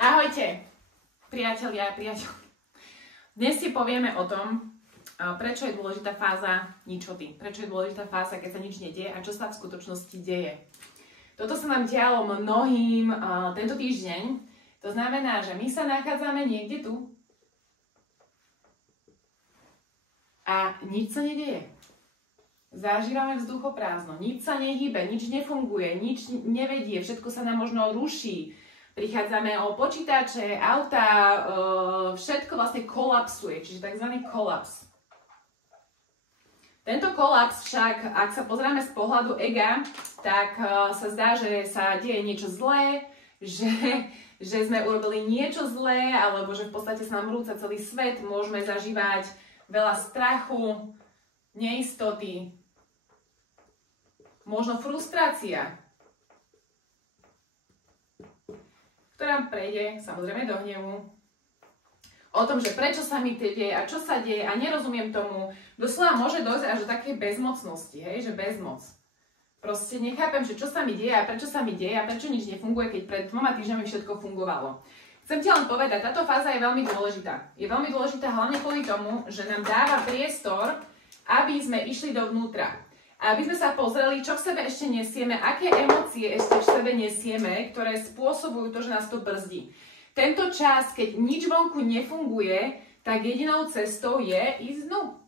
Ahojte, priatelia a priateľky. Dnes si povieme o tom, prečo je dôležitá fáza ničoty. Prečo je dôležitá fáza, keď sa nič nedieje a čo sa v skutočnosti deje. Toto sa nám dialo mnohým tento týždeň. To znamená, že my sa nachádzame niekde tu a nič sa nedieje. Zažívame vzduchoprázdno, nič sa nehybe, nič nefunguje, nič nevedie, všetko sa nám možno ruší. Prichádzame o počítače, auta, všetko vlastne kolapsuje, čiže tzv. Kolaps. Tento kolaps však, ak sa pozrieme z pohľadu ega, tak sa zdá, že sa deje niečo zlé, že sme urobili niečo zlé, alebo že v podstate sa nám rúca celý svet, môžeme zažívať veľa strachu, neistoty, možno frustrácia, ktorá prejde samozrejme do hnevu. O tom, že prečo sa mi to deje a čo sa deje a nerozumiem tomu, doslova môže dojsť až do takej bezmocnosti, hej, že bezmoc. Proste nechápem, že čo sa mi deje a prečo nič nefunguje, keď pred 2 týždňami všetko fungovalo. Chcem ti len povedať, táto fáza je veľmi dôležitá. Je veľmi dôležitá hlavne kvôli tomu, že nám dáva priestor, aby sme išli dovnútra. Aby sme sa pozreli, čo v sebe ešte nesieme, aké emócie ešte v sebe nesieme, ktoré spôsobujú to, že nás to brzdí. Tento čas, keď nič vonku nefunguje, tak jedinou cestou je ísť dnu.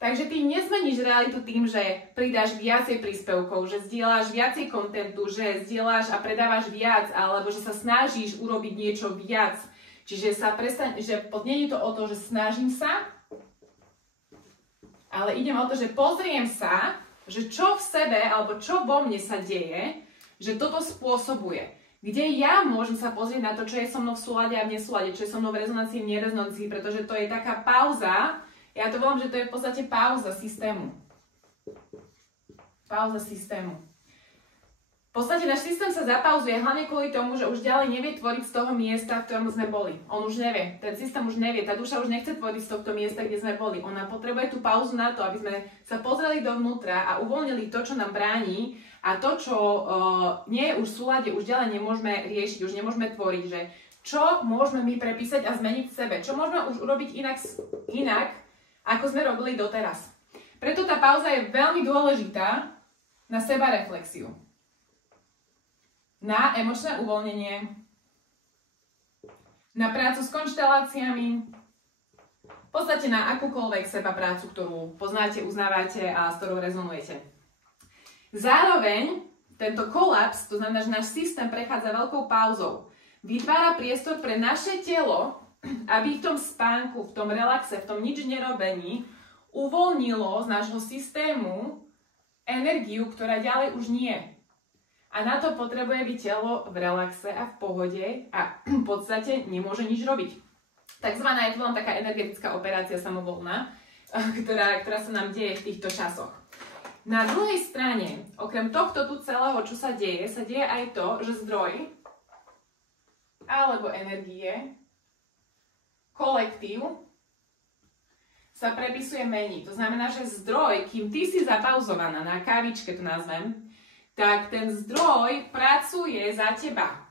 Takže ty nezmeníš realitu tým, že pridáš viacej príspevkov, že zdieľaš viacej kontentu, že zdieľaš a predávaš viac, alebo že sa snažíš urobiť niečo viac. Čiže nie je to o to, že snažím sa, ale idem o to, že pozriem sa, že čo v sebe, alebo čo vo mne sa deje, že toto spôsobuje. Kde ja môžem sa pozrieť na to, čo je so mnou v súlade a v nesúlade, čo je so mnou v rezonancii, v nerezonancii, pretože to je taká pauza, ja to volám, že to je v podstate pauza systému. Pauza systému. V podstate náš systém sa zapauzuje hlavne kvôli tomu, že už ďalej nevie tvoriť z toho miesta, v ktorom sme boli. On už nevie, ten systém už nevie, tá duša už nechce tvoriť z tohto miesta, kde sme boli. Ona potrebuje tú pauzu na to, aby sme sa pozreli dovnútra a uvoľnili to, čo nám bráni a to, čo nie je už v súlade, už ďalej nemôžeme riešiť, už nemôžeme tvoriť, že čo môžeme my prepísať a zmeniť v sebe, čo môžeme už urobiť inak ako sme robili doteraz. Preto tá pauza je veľmi dôležitá na sebareflexiu. Na emočné uvoľnenie, na prácu s konšteláciami, v podstate na akúkoľvek seba prácu, ktorú poznáte, uznávate a s ktorou rezonujete. Zároveň tento kolaps, to znamená, že náš systém prechádza veľkou pauzou, vytvára priestor pre naše telo, aby v tom spánku, v tom relaxe, v tom nič nerobení uvoľnilo z nášho systému energiu, ktorá ďalej už nie. A na to potrebuje byť telo v relaxe a v pohode a v podstate nemôže nič robiť. Takzvaná je to len taká energetická operácia samovolná, ktorá sa nám deje v týchto časoch. Na druhej strane, okrem tohto tu celého, čo sa deje aj to, že zdroj alebo energie, kolektív sa prepisuje, mení. To znamená, že zdroj, kým ty si zapauzovaná na kávičke, to nazvem, tak ten zdroj pracuje za teba.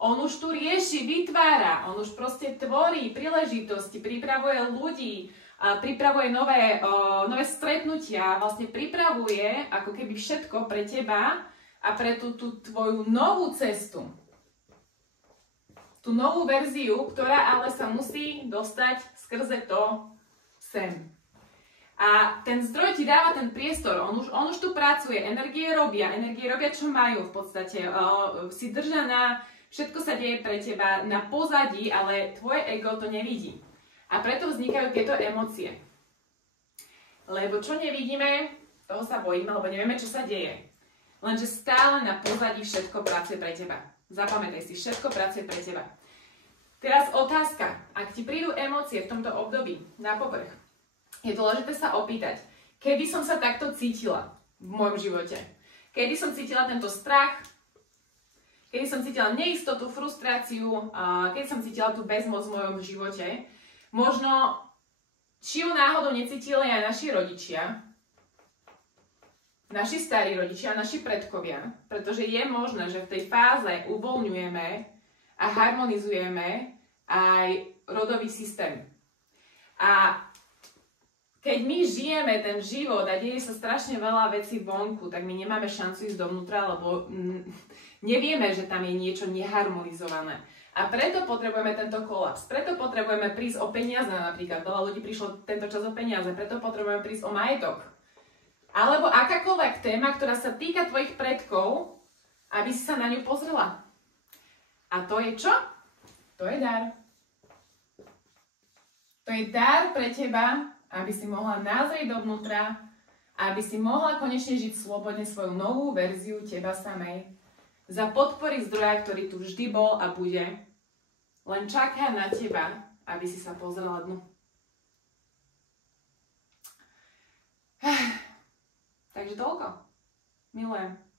On už tu rieši, vytvára, on už proste tvorí príležitosti, pripravuje ľudí, pripravuje nové stretnutia, vlastne pripravuje ako keby všetko pre teba a pre tú tvoju novú cestu. Tú novú verziu, ktorá ale sa musí dostať skrze to sem. A ten zdroj ti dáva ten priestor, on už tu pracuje, energie robia čo majú v podstate, si držaná, všetko sa deje pre teba na pozadí, ale tvoje ego to nevidí. A preto vznikajú tieto emócie. Lebo čo nevidíme, toho sa bojíme, lebo nevieme, čo sa deje. Lenže stále na pozadí všetko pracuje pre teba. Zapamätaj si, všetko pracuje pre teba. Teraz otázka, ak ti prídu emócie v tomto období na povrch, je dôležité sa opýtať, kedy som sa takto cítila v môjom živote. Kedy som cítila tento strach, kedy som cítila neistotu, frustráciu, kedy som cítila tú bezmoc v mojom živote. Možno, či ju náhodou necítili aj naši rodičia, naši starí rodičia, naši predkovia, pretože je možné, že v tej fáze uvoľňujeme a a harmonizujeme aj rodový systém. A keď my žijeme ten život a deje sa strašne veľa vecí vonku, tak my nemáme šancu ísť dovnútra, lebo nevieme, že tam je niečo neharmonizované. A preto potrebujeme tento kolaps. Preto potrebujeme prísť o peniaze napríklad. Veľa ľudí prišlo tento čas o peniaze. Preto potrebujeme prísť o majetok. Alebo akákoľvek téma, ktorá sa týka tvojich predkov, aby si sa na ňu pozrela. A to je čo? To je dar. To je dar pre teba, aby si mohla nazrieť dovnútra, aby si mohla konečne žiť slobodne svoju novú verziu teba samej. Za podpory zdroja, ktorý tu vždy bol a bude, len čaká na teba, aby si sa pozrela dnu. Takže toľko. Milujem.